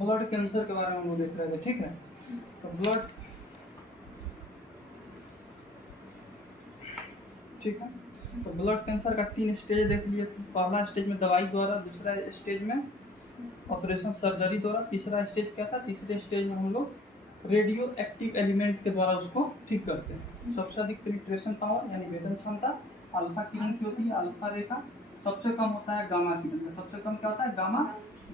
Blood cancer के बारे में हम लोग देख रहे थे, ठीक है। तो ब्लड, ठीक है, तो ब्लड कैंसर का 3 स्टेज देख लिए। पहला स्टेज में दवाई द्वारा, दूसरा स्टेज में ऑपरेशन सर्जरी द्वारा, तीसरा स्टेज क्या था, तीसरे स्टेज में हम लोग रेडियो एक्टिव एलिमेंट के द्वारा उसको ठीक करते हैं। सबसे अधिक पेनिट्रेशन पावर यानी भेदन क्षमता अल्फा किरण की होती है, अल्फा रेखा। सबसे कम होता है गामा किरण का, सबसे कम क्या होता है,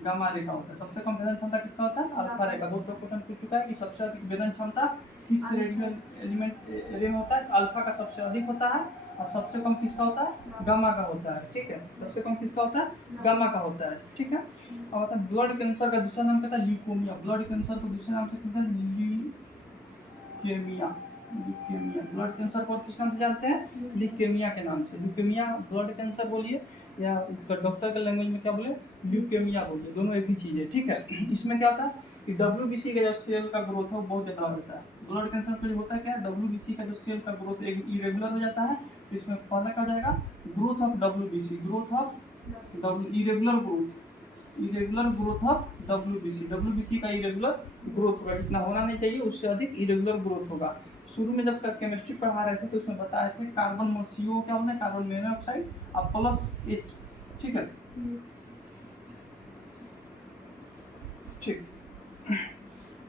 गामा रेखा होता है। सबसे कम भेदन क्षमता किसका होता है, अल्फा रेखा। बहुत लोग क्वेश्चन पूछ चुका है कि सबसे अधिक भेदन क्षमता किस रेडियो एलिमेंट रे में होता है। अल्फा का सबसे अधिक होता है और सबसे कम किसका होता है, गामा का होता है, ठीक है। सबसे कम किसका होता है, गामा का होता है, ठीक है। और होता है ब्लड कैंसर का दूसरा नाम क्या था, ल्यूकोमिया। ब्लड कैंसर को दूसरे नाम से किसका, ल्यूकेमिया। ल्यूकेमिया ब्लड कैंसर को किस नाम से जानते हैं, ल्यूकेमिया के नाम से। ल्यूकेमिया ब्लड कैंसर बोलिए या इसका डॉक्टर के लैंग्वेज में क्या बोले, ल्यूकेमिया बोलिए, दोनों एक ही चीज़ है, ठीक है। इसमें क्या होता है कि WBC का जो सेल का ग्रोथ है वो बहुत ज़्यादा होता है। ब्लड कैंसर के लिए होता है क्या, WBC का जो सेल का ग्रोथ इरेगुलर हो जाता है। इसमें पहला क्या हो जाएगा, growth of WBC, growth of irregular growth of WBC का इरेगुलर ग्रोथ होगा। जितना होना नहीं चाहिए उससे अधिक इरेगुलर ग्रोथ होगा। शुरू में जब केमिस्ट्री पढ़ा रहे थे तो उसमें बताए थे कार्बन CO क्या होता है, कार्बन मोनोऑक्साइड और प्लस H, ठीक है, ठीक।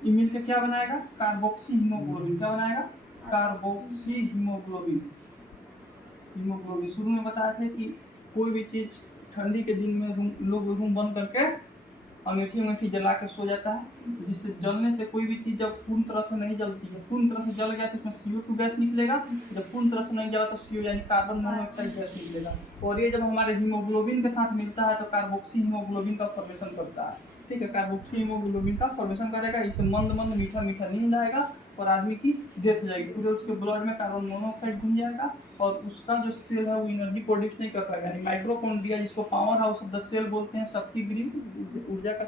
ये मिलकर क्या बनाएगा, कार्बोक्सी हीमोग्लोबिन। क्या बनाएगा, कार्बोक्सी हीमोग्लोबिन। शुरू में बताया थे कि कोई भी चीज़ ठंडी के दिन में लोग रूम बंद करके अंगीठी जला के सो जाता है, जिससे जलने से कोई भी चीज़ जब पूर्ण तरह से नहीं जलती है, पूर्ण तरह से जल गया तो उसमें CO2 गैस निकलेगा। जब पूर्ण तरह से नहीं जला तो CO यानी कार्बन मोनोऑक्साइड गैस निकलेगा। और ये जब हमारे हीमोग्लोबिन के साथ मिलता है तो कार्बोक्सी हीमोग्लोबिन का फॉर्मेशन करता है, ठीक है। कार्बोक्सी हीमोग्लोबिन का फॉर्मेशन करेगा, इससे मंद मंद मीठा मीठा नींद आएगा और आदमी की डेथ हो जाएगी। पूरे उसके ब्लड में कार्बन मोनोऑक्साइड घुल जाएगा और उसका जो सेल है वो एनर्जी प्रोड्यूस नहीं कर पाएगा। यानी माइक्रोकॉन्ड्रिया, जिसको power house of the cell बोलते हैं, शक्ति गृह, ऊर्जा का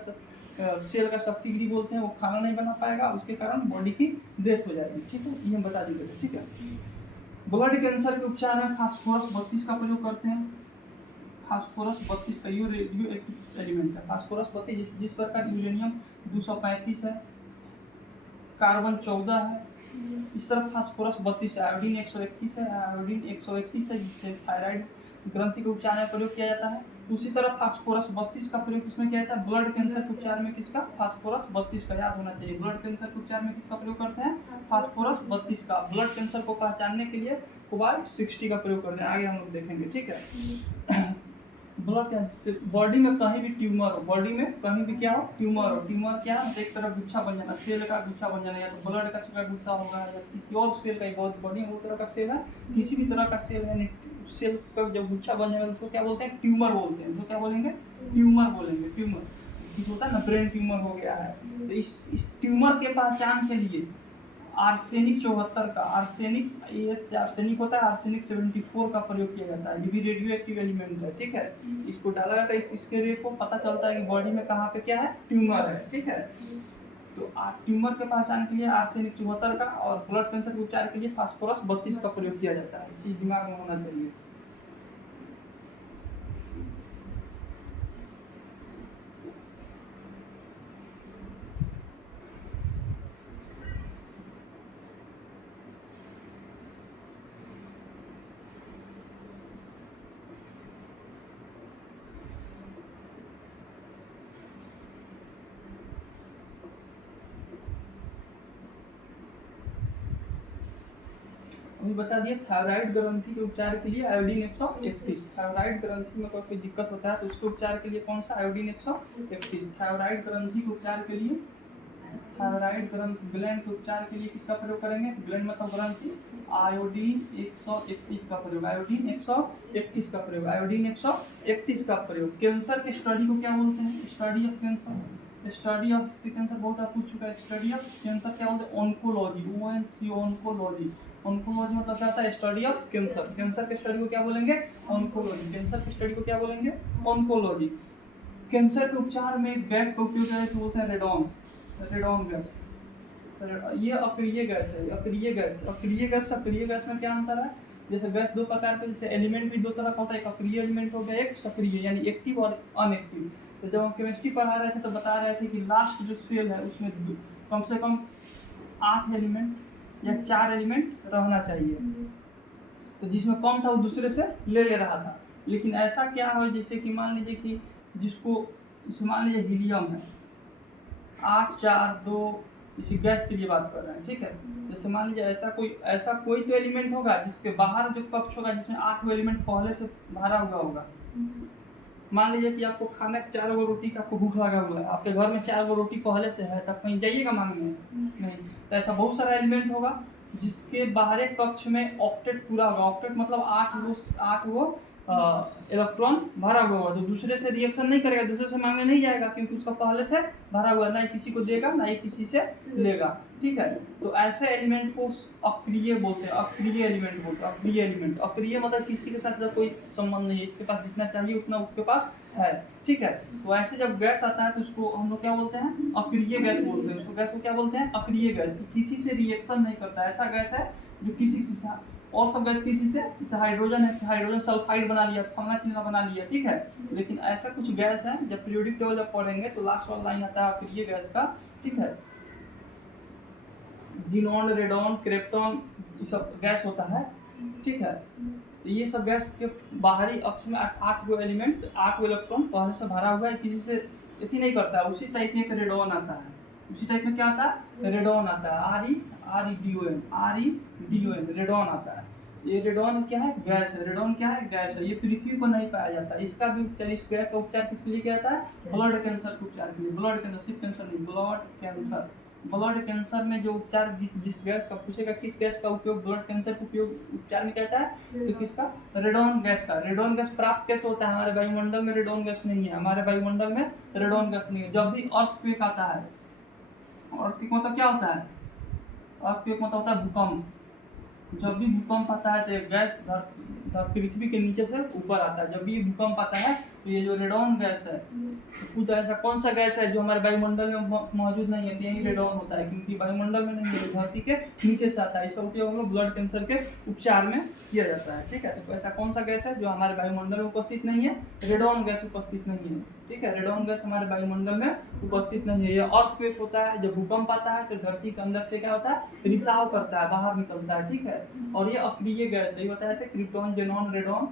सेल का शक्ति गृह बोलते हैं, वो खाना नहीं बना पाएगा, उसके कारण बॉडी की डेथ हो जाएगी, ठीक है। ये हम बता देंगे, ठीक है। ब्लड कैंसर के उपचार में फास्फोरस 32 का प्रयोग करते हैं। फास्फोरस 32 का रेडियो एक्टिव एलिमेंट है। फास्फोरस 32 जिस प्रकार यूरेनियम 235 है, कार्बन 14 है, इस तरफ फास्फोरस 32 है, आयोडीन 131 है, आयोडीन 131 है, जिससे थायराइड ग्रंथि के उपचार में प्रयोग किया जाता है। दूसरी तरफ फास्फोरस 32 का प्रयोग किसमें किया जाता है, ब्लड कैंसर के उपचार में। किसका, फास्फोरस 32 का, याद होना चाहिए। ब्लड कैंसर के उपचार में किसका प्रयोग करते हैं, फास्फोरस 32 का। ब्लड कैंसर को पहचानने के लिए कोबाल्ट 60 का प्रयोग करते हैं, आगे हम लोग देखेंगे, ठीक है। ब्लड कैंसर, बॉडी में कहीं भी ट्यूमर हो, बॉडी में कहीं भी क्या हो, ट्यूमर हो। ट्यूमर क्या है, एक तरह गुच्छा बन जाना, सेल का गुच्छा बन जाना, या तो ब्लड का गुच्छा होगा या किसी और सेल का, बहुत बॉडी में वो तरह का सेल है, किसी भी तरह का सेल है, सेल का जब गुच्छा बन जाएगा उसको क्या बोलते हैं, ट्यूमर बोलते हैं। तो क्या बोलेंगे, ट्यूमर बोलेंगे। ट्यूमर किस होता है ना, ब्रेन ट्यूमर हो गया है। तो इस ट्यूमर के पहचान के लिए आर्सेनिक 74 का, आर्सेनिक होता है, आर्सेनिक 74 का प्रयोग किया जाता है। ये भी रेडियो एक्टिव एलिमेंट है, ठीक है। इसको डाला जाता है, इसके लिए को पता चलता है कि बॉडी में कहाँ पे क्या है, ट्यूमर है, ठीक है। तो ट्यूमर के पहचान के लिए आर्सेनिक 74 का और ब्लड कैंसर के उपचार के लिए फास्फोरस 32 का प्रयोग किया जाता है। ये दिमाग में होना चाहिए। अभी बता दिए थायराइड ग्रंथि के उपचार के लिए आयोडीन 131। थायराइड ग्रंथि में कोई दिक्कत होता है तो उसके उपचार के लिए कौन सा, आयोडीन 131। थायराइड ग्रंथि के उपचार के लिए, थायराइड ग्रंथि ग्लैंड के उपचार के लिए किसका प्रयोग करेंगे, ग्लैंड मतलब ग्रंथि, आयोडीन 131 का प्रयोग, आयोडीन 131 का प्रयोग, आयोडीन 131 का प्रयोग। कैंसर के स्टडी को क्या बोलते हैं, study of cancer, study of cancer बहुत आप पूछ चुका है। स्टडी ऑफ कैंसर क्या बोलते हैं, ऑन्कोलॉजी, ONC, ऑन्कोलॉजी। ऑन्कोलॉजी मतलब क्या होता है, स्टडी ऑफ कैंसर। कैंसर के स्टडी को क्या बोलेंगे, ऑन्कोलॉजी। कैंसर के स्टडी को क्या बोलेंगे, ऑन्कोलॉजी। कैंसर के उपचार में गैस का उपयोग कैसे बोलते हैं, रेडॉन गैस। ये अक्रिय गैस है, अक्रिय गैस। अक्रिय गैस, सक्रिय गैस में क्या अंतर है, जैसे गैस दो प्रकार के, जैसे एलिमेंट भी दो तरह का होता है, एक अक्रिय एलिमेंट हो गया, एक सक्रिय यानी एक्टिव और अनएक्टिव। तो जब हम केमिस्ट्री पढ़ा रहे थे तो बता रहे थे कि लास्ट जो सेल है उसमें कम से कम 8 एलिमेंट या 4 एलिमेंट रहना चाहिए। तो जिसमें कम था वो दूसरे से ले रहा था। लेकिन ऐसा क्या हो, जैसे कि मान लीजिए कि जिसको मान लीजिए हीलियम है 8 4 2, इसी गैस के लिए बात कर रहे हैं, ठीक है। जैसे मान लीजिए ऐसा कोई तो एलिमेंट होगा जिसके बाहर जो कक्ष होगा जिसमें 8 एलिमेंट पहले से भरा हुआ होगा। मान लीजिए कि आपको खाना 4 गो रोटी का आपको भूख लगा हुआ है, आपके घर में 4 गो रोटी पहले से है, तब कहीं जाइएगा मांगने? नहीं। तो ऐसा बहुत सारा एलिमेंट होगा जिसके बाहर कक्ष में ऑक्टेट पूरा होगा। ऑक्टेट मतलब 8 गो इलेक्ट्रॉन भरा हुआ होगा, तो दूसरे से रिएक्शन नहीं करेगा, दूसरे से मांगने नहीं जाएगा, क्योंकि उसका पहले से भरा हुआ है, ना ही किसी को देगा ना ही किसी से लेगा, ठीक है। तो ऐसे एलिमेंट को अक्रिय बोलते हैं, अक्रिय एलिमेंट बोलते हैं। अक्रिय एलिमेंट, अक्रिय मतलब किसी के साथ कोई संबंध नहीं है, इसके पास जितना चाहिए उतना उसके पास है, ठीक है। तो ऐसे जब गैस आता है तो उसको हम लोग क्या बोलते हैं? अक्रिय गैस बोलते हैं। उसको गैस को क्या बोलते हैं? अक्रिय गैस। किसी से रिएक्शन नहीं करता, ऐसा गैस है जो किसी से, और सब गैस किसी से, जैसे हाइड्रोजन है, हाइड्रोजन सल्फाइड बना लिया, फलना चिलना बना लिया, ठीक है। लेकिन ऐसा कुछ गैस है, जब पीरियोडिक टेबल जब पढ़ेंगे तो लास्ट वाला लाइन आता है अक्रिय गैस का, ठीक है। जिनॉन, रेडॉन, क्रिप्टॉन, ये सब गैस होता है, ठीक है। तो ये सब गैस के बाहरी अक्ष में 8 गो एलिमेंट, 8 गो इलेक्ट्रॉन पहले से भरा हुआ है, किसी से इतनी नहीं करता है। उसी टाइप में एक रेडॉन आता है, उसी टाइप में क्या आता है? रेडॉन आता है, ReDON, रेडॉन आता है। ये रेडॉन क्या है? गैस है। रेडॉन क्या है? गैस है। ये पृथ्वी पर नहीं पाया जाता। इसका भी उपचार, इस गैस का उपचार किसके लिए किया जाता है? ब्लड कैंसर के उपचार के लिए। ब्लड कैंसर, सिर्फ कैंसर नहीं, ब्लड कैंसर। ब्लड कैंसर में जो उपचार जिस गैस का पूछेगा, किस गैस का उपयोग ब्लड कैंसर के उपयोग उपचार में कहता है, तो किसका? रेडॉन गैस का। रेडॉन गैस प्राप्त कैसे होता है? हमारे वायुमंडल में रेडॉन गैस नहीं है, हमारे वायुमंडल में रेडॉन गैस नहीं है। जब भी अर्थक्वेक आता है, अर्थक्वेक मतलब क्या होता है? अर्थक्वेक मतलब होता है भूकंप। जब भी भूकंप आता है तो गैस पृथ्वी के नीचे से ऊपर आता है। जब भी भूकंप आता है तो ये जो रेडॉन गैस है, तो कुछ ऐसा कौन सा गैस है जो हमारे वायुमंडल में मौजूद नहीं है, तो यही रेडॉन होता है, क्योंकि वायुमंडल में नहीं है, धरती के नीचे से आता है। इसका उपयोग हम लोग ब्लड कैंसर के उपचार में किया जाता है, ठीक है। तो ऐसा कौन सा गैस है जो हमारे वायुमंडल में उपस्थित नहीं है? रेडॉन गैस उपस्थित नहीं है, ठीक है। रेडॉन गैस हमारे वायुमंडल में उपस्थित नहीं है। ये अर्थक्वेक होता है, जब भूकंप आता है तो धरती के अंदर से क्या होता है? रिसाव करता है, बाहर निकलता है, ठीक है। और ये अक्रिय गैस है, ये बताया था, क्रिप्टॉन, जेनॉन, रेडॉन।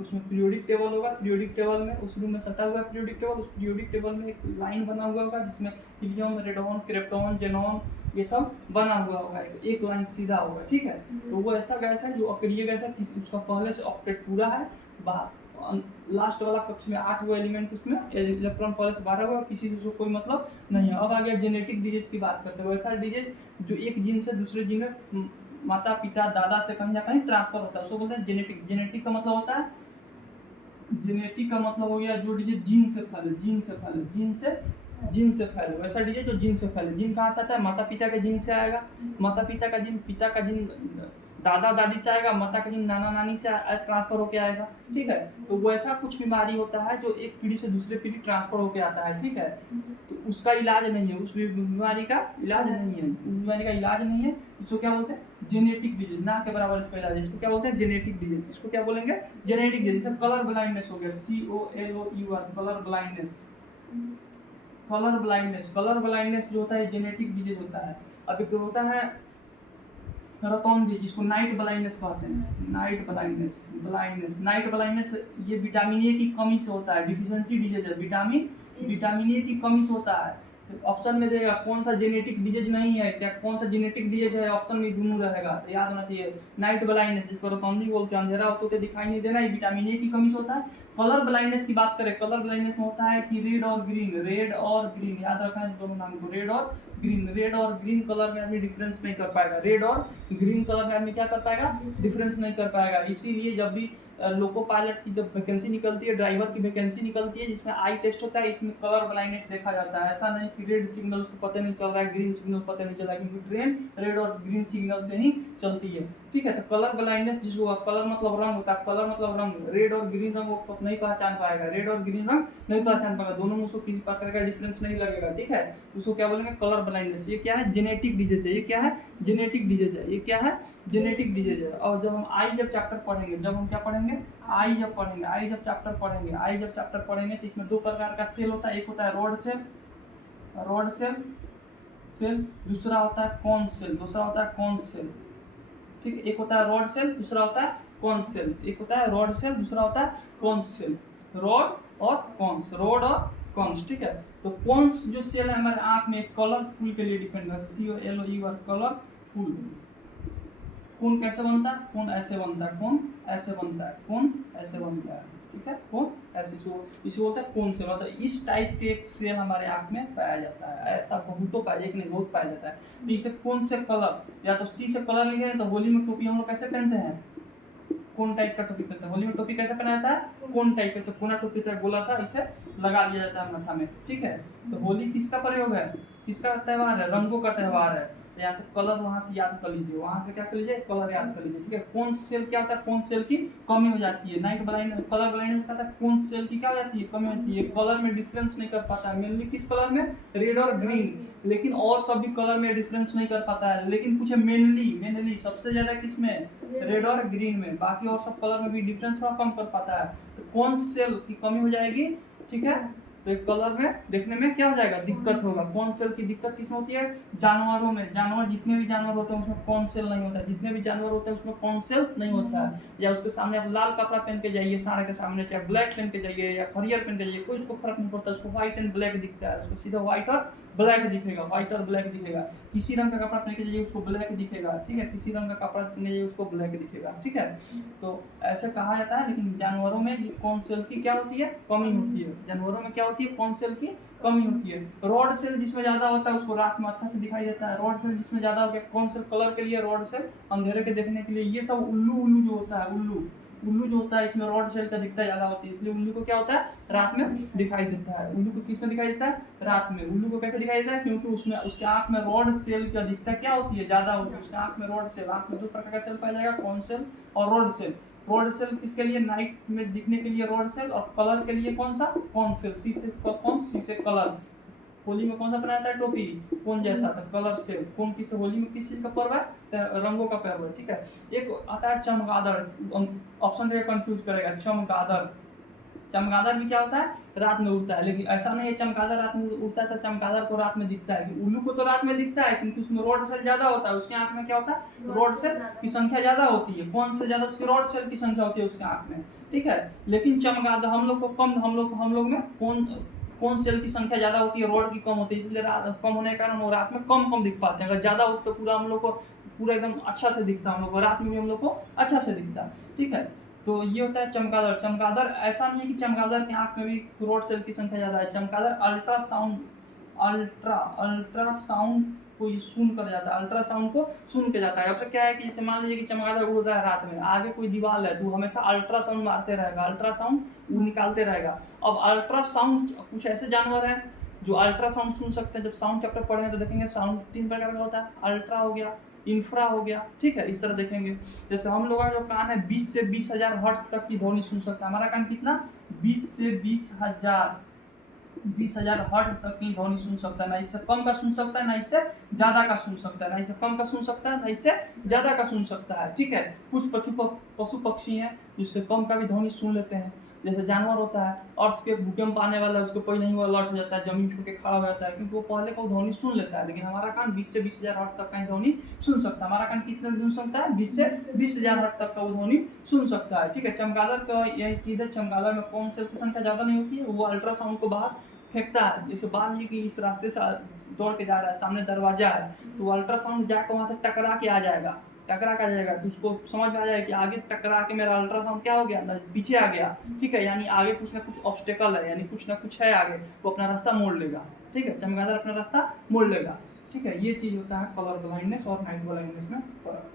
उसमें पीरियोडिक टेबल होगा, पीरियोडिक टेबल में उस रूम में सटा हुआ है पीरियोडिक टेबल, उस पीरियोडिक टेबल में एक लाइन बना हुआ होगा जिसमें हीलियम, रेडॉन, क्रिप्टॉन, जेनॉन ये सब बना हुआ होगा, एक लाइन सीधा होगा, ठीक है। तो वो ऐसा गैस है जो अक्रिय गैस है, उसका पहले से ऑक्टेट पूरा है, लास्ट वाला कक्ष में 8 गो एलिमेंट, उसमें इलेक्ट्रॉन पहले से 12 हुआ, किसी से कोई मतलब नहीं है। अब आ गया जेनेटिक डिजीज की बात करते हैं। वैसा डिजीज जो एक जीन से दूसरे जीन में, माता पिता दादा से कहीं ना कहीं ट्रांसफर होता है, उसको बोलते हैं जेनेटिक। जेनेटिक का मतलब होता है, जेनेटिक का मतलब हो गया जो डिजीज जीन से फैले, जीन से फैले। वैसा डिजीज जो जीन से फैले। जीन कहाँ से आता है? माता पिता के जीन से आएगा, माता पिता का जीन, पिता का जीन दादा दादी से आएगा, माता का जीन नाना नानी से ट्रांसफर होके आएगा, ठीक है। तो वो ऐसा कुछ बीमारी होता है जो एक पीढ़ी से दूसरे पीढ़ी ट्रांसफर होके आता है, ठीक है। तो उसका इलाज नहीं है, उस बीमारी का इलाज नहीं है, उस बीमारी का इलाज नहीं है। इसको क्या बोलते हैं? Genetic disease. ना के बराबर इसका इलाज है, इसको क्या बोलते हैं? Genetic disease. इसको क्या बोलेंगे? Genetic disease. जैसे कलर ब्लाइंडनेस हो गया, COLOUR, colour blindness. Colour blindness, colour blindness जो होता है जेनेटिक डिजीज होता है। अब एक होता है रतौंधी, जिसको नाइट ब्लाइंडनेस कहते हैं, नाइट ब्लाइंडनेस ये विटामिन ए की कमी से होता है, डिफिशियंसी डिजीज है, विटामिन ए की कमी से होता है। ऑप्शन में देगा कौन सा जेनेटिक डिजीज नहीं है, क्या कौन सा जेनेटिक डिजीज है, ऑप्शन में दोनों रहेगा, तो याद होना चाहिए। नाइट ब्लाइंडनेस, जिसको रतौंधी बोलते हैं, अंधेरा होते दिखाई नहीं देना, ये विटामिन ए की कमी से होता है। कलर ब्लाइंडनेस की बात करें, कलर ब्लाइंडनेस में होता है कि रेड और ग्रीन, याद रखना है दोनों नाम को, रेड और ग्रीन कलर में आदमी डिफरेंस नहीं कर पाएगा। रेड और ग्रीन कलर में आदमी क्या कर पाएगा? डिफरेंस नहीं कर पाएगा। इसीलिए जब भी लोको पायलट की जब वैकेंसी निकलती है, ड्राइवर की वैकेंसी निकलती है, जिसमें आई टेस्ट होता है, इसमें कलर ब्लाइंडनेस देखा जाता है। ऐसा नहीं कि रेड सिग्नल उसको पता नहीं चल रहा है, ग्रीन सिग्नल पता नहीं चल रहा है, क्योंकि ट्रेन रेड और ग्रीन सिग्नल से ही चलती है। ठीक है। तो कलर ब्लाइंडनेस जिसको, कलर मतलब रंग होता है, कलर मतलब रंग, रेड और ग्रीन रंग वो नहीं पहचान पाएगा, रेड और ग्रीन रंग नहीं पहचान पाएगा, दोनों में उसको किसी प्रकार का डिफरेंस नहीं लगेगा, ठीक है। उसको क्या बोलेंगे, कलर ब्लाइंडनेस। ये क्या है, जेनेटिक डिजीज है। ये क्या है, जेनेटिक डिजीज है। ये क्या है, जेनेटिक डिजीज है। और जब हम आई जब चैप्टर पढ़ेंगे, जब हम क्या पढ़ेंगे, आई जब पढ़ेंगे, आई जब चैप्टर पढ़ेंगे, आई जब चैप्टर पढ़ेंगे तो इसमें दो प्रकार का सेल होता है। एक होता है rod cell, rod cell cell, दूसरा होता है कॉन सेल, दूसरा होता है कॉन सेल, ठीक है। एक होता है रॉड सेल, दूसरा होता है कॉन सेल। एक होता है रॉड सेल, दूसरा होता है कॉन सेल। रॉड और कॉन्स, रॉड और कॉन्स, ठीक है। तो कॉन्स जो सेल है हमारे आंख में कलरफुल के लिए डिपेंड करता है, COLOUR कलरफुल। कौन कैसे बनता है, कौन ऐसे बनता है, कौन ऐसे बनता है, कौन ऐसे बनता है, ठीक है। कौन ऐसे, इसे बोलते हैं कौन सेल। मतलब इस टाइप के एक सेल हमारे आंख में पाया जाता है। ऐसा बहुतों पाया, एक नहीं बहुत पाया जाता है। तो इसे कौन से कलर, या तो सी से कलर लिखे हैं, तो होली में टोपी हम लोग कैसे पहनते हैं, कौन टाइप का टोपी पहनते हैं। होली में टोपी कैसे पहना जाता है, कौन टाइप का, कोना टोपी था, गोला सा, इसे लगा दिया जाता है माथा में, ठीक है। तो होली किसका प्रयोग है, किसका त्योहार है, रंगों का त्योहार है। यहाँ से कलर वहां से याद कर लीजिए, वहां से क्या कर लीजिए, कलर याद कर लीजिए, ठीक है। कौन सेल क्या होता है, कौन सेल की कमी हो जाती है। नाइट ब्लाइंड, कलर ब्लाइंड होता है, कौन सेल की क्या हो जाती है, कमी होती है। कलर में डिफरेंस नहीं कर पाता है, मेनली किस कलर में, रेड और ग्रीन, लेकिन और सभी कलर में डिफरेंस नहीं कर पाता है। लेकिन पूछे मेनली सबसे ज्यादा किसमें, रेड और ग्रीन में, बाकी और सब कलर में भी डिफरेंस थोड़ा कम कर पाता है। तो कौन सेल की कमी हो जाएगी, ठीक है। तो एक कलर में देखने में क्या हो जाएगा, दिक्कत होगा। कौन सेल की दिक्कत किसमें होती है, जानवरों में। जानवर, जितने भी जानवर होते हैं उसमें कौन सेल नहीं होता है, जितने भी जानवर होते हैं उसमें कौन सेल नहीं होता है। या उसके सामने आप लाल कपड़ा पहन के जाइए, सांड के सामने, चाहे ब्लैक पहन के जाइए या हरियर पहन के जाइए, कोई उसको फर्क नहीं पड़ता, उसको व्हाइट एंड ब्लैक दिखता है, उसको सीधा व्हाइट और ब्लैक दिखेगा, व्हाइट और ब्लैक दिखेगा। किसी रंग का कपड़ा पहन के जाइए उसको ब्लैक दिखेगा, ठीक है। किसी रंग का कपड़ा पहन के जाइए उसको ब्लैक दिखेगा, ठीक है। तो ऐसे कहा जाता है। लेकिन जानवरों में कौन सेल की क्या होती है, कमी होती है। जानवरों में क्या होती है, कौन सेल की कमी होती है। रॉड सेल जिसमें ज्यादा होता है उसको रात में अच्छा से दिखाई देता है। रॉड सेल जिसमें ज्यादा हो गया, कौन सेल कलर के लिए, रॉड सेल अंधेरे के देखने के लिए। ये सब उल्लू उल्लू जो होता है, उल्लू उल्लू जो होता है, इसमें रॉड सेल का दिखता ज्यादा होती है, इसलिए उल्लू को क्या होता है, रात में दिखाई देता है। उल्लू को किस में दिखाई देता है, रात में। उल्लू को कैसे दिखाई देता है, क्योंकि उसमें उसके आंख में रॉड सेल की अधिकता क्या होती है, ज्यादा होती है। उसके आंख में रॉड सेल, आंख में दो प्रकार का सेल पाया जाएगा, कौन सेल और रॉड सेल। रॉड सेल किसके लिए, नाइट में दिखने के लिए रॉड सेल, और कलर के लिए कौन सा, कौन सेल। सी से कौन, सी से कलर। होली में कौन सा पहना जाता है, टोपी, कौन जैसा था, कलर से। कौन किस, होली में किस चीज का पर्व है, रंगों का पर्व है, ठीक है। एक आता है चमगादड़, ऑप्शन देखिए कंफ्यूज करेगा, चमगादड़। चमगादड़ भी क्या होता है, रात में उड़ता है। लेकिन ऐसा नहीं है चमगादड़ रात में उड़ता है तो चमगादड़ को रात में दिखता है। उल्लू को तो रात में दिखता है, क्योंकि उसमें रॉड सेल ज्यादा होता है, उसके आंख में क्या होता है, रॉड सेल की संख्या ज्यादा होती है। कौन से ज्यादा, उसकी रॉड सेल की संख्या होती है उसके आंख में, ठीक है। लेकिन चमगादड़ हम लोग को कम, हम लोग में कौन सेल की संख्या ज्यादा होती है, रॉड की कम होती है, इसलिए कम होने के कारण वो रात में कम दिख पाते हैं। अगर ज्यादा हो तो पूरा हम लोग को पूरा एकदम अच्छा से दिखता है, हम लोग को रात में भी हम लोग को अच्छा से दिखता है, ठीक है। तो ये होता है चमगादड़। चमगादड़ ऐसा नहीं है कि चमगादड़ की आंख में भी रॉड सेल की संख्या ज्यादा है। चमगादड़ अल्ट्रासाउंड को सुन कर जाता है, अल्ट्रासाउंड को सुन के जाता है। अब क्या है कि जैसे मान लीजिए कि चमगादड़ उड़ रहा है रात में, आगे कोई दीवार है तो वो हमेशा अल्ट्रासाउंड मारते रहेगा, अल्ट्रासाउंड वो निकालते रहेगा। अब अल्ट्रासाउंड, कुछ ऐसे जानवर हैं जो अल्ट्रासाउंड सुन सकते हैं। जब साउंड चैप्टर पढ़ेंगे तो देखेंगे साउंड 3 प्रकार का होता है, अल्ट्रा हो गया, इंफ्रा हो गया, ठीक है। इस तरह देखेंगे। जैसे हम लोग का जो कान है 20 से 20,000 हर्ट्ज तक की ध्वनि सुन सकता है। हमारा कान कितना, 20 से 20,000 हर्ट्ज तक की ध्वनि सुन सकता है। ना इससे कम का सुन सकता है, ना इससे ज्यादा का सुन सकता है। ना इससे कम का सुन सकता है, ना इससे ज्यादा का सुन सकता है, ठीक है। कुछ पशु पक्षी हैं जिससे कम का भी ध्वनि सुन लेते हैं। जैसे जानवर होता है, अर्थ के भूकंप आने वाला है, उसको पहले ही वो अलर्ट हो जाता है, जमीन छू के खड़ा हो जाता है, क्योंकि वो पहले को ध्वनि सुन लेता है। लेकिन हमारा कान 20 से 20,000 हर्ट्ज तक का ध्वनि सुन सकता है। हमारा कान कितने सुन सकता है, 20 से 20,000 हर्ट्ज तक का वो ध्वनि सुन सकता है, ठीक है। चमगादड़ का यही चीज है, चमगादड़ में कौन सेल की संख्या ज्यादा नहीं होती है, वो अल्ट्रासाउंड को बाहर फेंकता है। जैसे मान लीजिए कि इस रास्ते से दौड़ के जा रहा है, सामने दरवाजा है, तो अल्ट्रासाउंड जाकर वहां से टकरा के आ जाएगा, तो उसको समझ में आ जाएगा कि आगे टकरा के मेरा अल्ट्रासाउंड क्या हो गया, पीछे आ गया, ठीक है। यानी आगे कुछ ना कुछ ऑब्स्टेकल है, यानी कुछ ना कुछ है आगे, वो अपना रास्ता मोड़ लेगा, ठीक है। चमगादड़ अपना रास्ता मोड़ लेगा, ठीक है। ये चीज होता है कलर ब्लाइंडनेस और नाइट ब्लाइंडनेस में फर्क।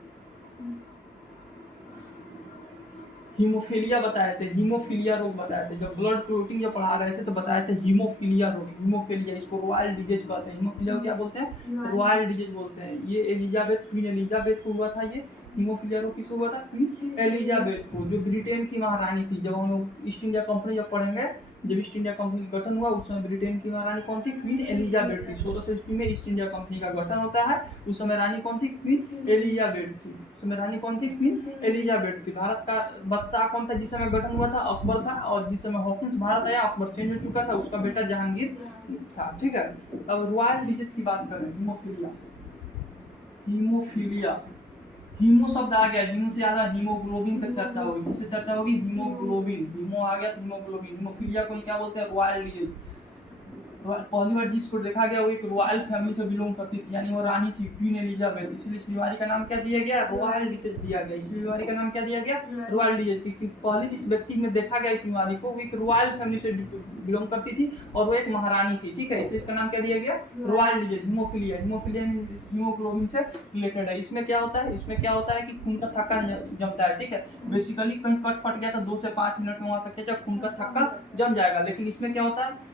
हीमोफीलिया बताए थे, हीमोफीलिया रोग बताए थे। जब ब्लड क्लोटिंग जब पढ़ा रहे थे तो बताए थे हीमोफीलिया रोग। हीमोफीलिया, इसको रॉयल डिजीज कहते हैं। हीमोफीलिया को क्या बोलते हैं, रॉयल डिजीज बोलते हैं। ये एलिजाबेथ क्वीन एलिजाबेथ को हुआ था ये हीमोफीलिया रोग किसको हुआ था? क्वीन एलिजाबेथ को, जो ब्रिटेन की महारानी थी। जब हम लोग ईस्ट इंडिया कंपनी जब पढ़ेंगे, जब ईस्ट इंडिया कंपनी का गठन हुआ उस समय ब्रिटेन की महारानी कौन थी? क्वीन एलिजाबेथ थी। 1600 ईस्वी में ईस्ट इंडिया कंपनी का गठन होता है। उस समय रानी कौन थी? क्वीन एलिजाबेथ थी। उस समय रानी कौन थी? क्वीन एलिजाबेथ थी। भारत का बादशाह कौन था जिस समय गठन हुआ था? अकबर था। और जिस समय हॉकिंस भारत आया, अकबर चेंज हो चुका था, उसका बेटा जहांगीर था। ठीक है, अब रॉयल डिजीज की बात करें, हीमोफीलिया। हीमोफीलिया, हीमो शब्द आ गया, हीमो से ज्यादा हीमोग्लोबिन का चर्चा होगी। किससे चर्चा होगी? हीमोग्लोबिन। हीमो आ गया तो हीमोग्लोबिन। हीमोफीलिया को क्या बोलते हैं? Royal disease. पहली बार जिसको देखा गया वो एक रॉयल फैमिली से बिलोंग करती थी, यानी वो रानी थी, क्वीन एलिजाबेथ। इसलिए इस बीमारी का नाम क्या दिया गया? रॉयल डिजीज दिया गया। इस बीमारी का नाम क्या दिया गया? Royal disease. क्योंकि पहले जिस व्यक्ति में देखा गया इस बीमारी को, वो एक रॉयल फैमिली से बिलोंग करती थी और वो एक महारानी थी। ठीक है, इसलिए इसका नाम क्या दिया गया? Royal disease. Haemophilia, haemophilia haemoglobin से रिलेटेड है। इसमें क्या होता है? इसमें क्या होता है कि खून का थक्का जमता है। ठीक है, बेसिकली कहीं कट फट गया तो 2 से 5 मिनट में वहां पे क्या खून का थक्का जम जाएगा। लेकिन इसमें क्या होता है?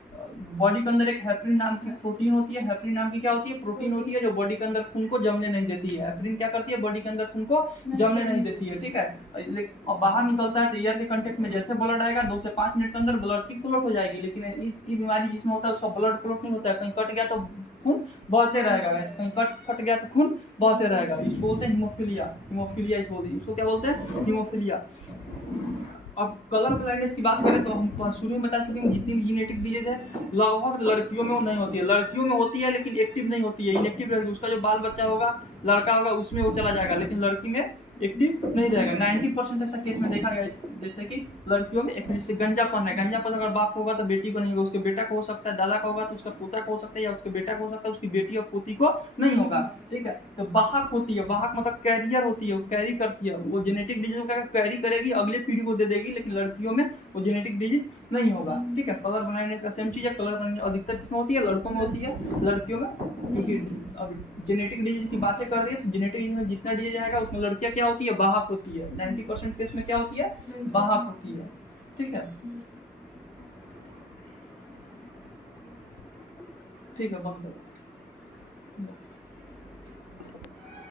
बॉडी के अंदर एक हेपरिन नाम की प्रोटीन होती है। हेपरिन नाम की क्या होती है? प्रोटीन होती है, जो बॉडी के अंदर खून को जमने नहीं देती है। हेपरिन क्या करती है? बॉडी के अंदर खून को जमने नहीं देती है। ठीक है, और बाहर निकलता है तो एयर के कांटेक्ट में जैसे ब्लड आएगा 2 से 5 मिनट के अंदर ब्लड की क्लॉट हो जाएगी। लेकिन इस बीमारी जिसमें होता है उसका ब्लड क्लॉट नहीं होता है। कहीं कट गया तो खून बहते रहेगा, कहीं कट फट गया तो खून बहते रहेगा। इसको बोलते हैं हीमोफीलिया। हीमोफीलिया इसको क्या बोलते हैं? हीमोफीलिया। अब कलर ब्लाइंडनेस की बात करें तो हम शुरू में बता चुके हैं, जितनी भी जीनेटिक डिजीज है लगभग लड़कियों में वो नहीं होती है। लड़कियों में होती है लेकिन एक्टिव नहीं होती है, इनएक्टिव रहेगी। उसका जो बाल बच्चा होगा, लड़का होगा, उसमें वो चला जाएगा, लेकिन लड़की में एक्टिव नहीं रहेगा। 90% ऐसा केस में देखा गया, जैसे कि लड़कियों में एक जैसे गंजापन है। गंजापन अगर बाप को होगा तो बेटी को नहीं होगा, उसके बेटा को हो सकता है। दादा का होगा तो उसका पोता को हो सकता है, या उसके बेटा को हो सकता है, उसकी बेटी और पोती को नहीं होगा। ठीक है, तो वाहक होती है। वाहक मतलब कैरियर होती है, वो कैरी करती है। वो जेनेटिक डिजीज को कैरी करेगी, अगले पीढ़ी को दे देगी, लेकिन लड़कियों में वो जेनेटिक डिजीज नहीं होगा। ठीक है, कलर ब्लाइंडनेस का सेम चीज है। कलर ब्लाइंडनेस अधिकतर किसमें होती है? लड़कों में होती है, लड़कियों में। क्योंकि अब जेनेटिक डिजीज की बातें कर रही है, जेनेटिक डिजीज में जितना डिजीज आएगा उसमें लड़कियां क्या होती है? वाहक होती है। 90% केस में क्या होती है? वाहक होती है। ठीक है, ठीक है, बंद करो।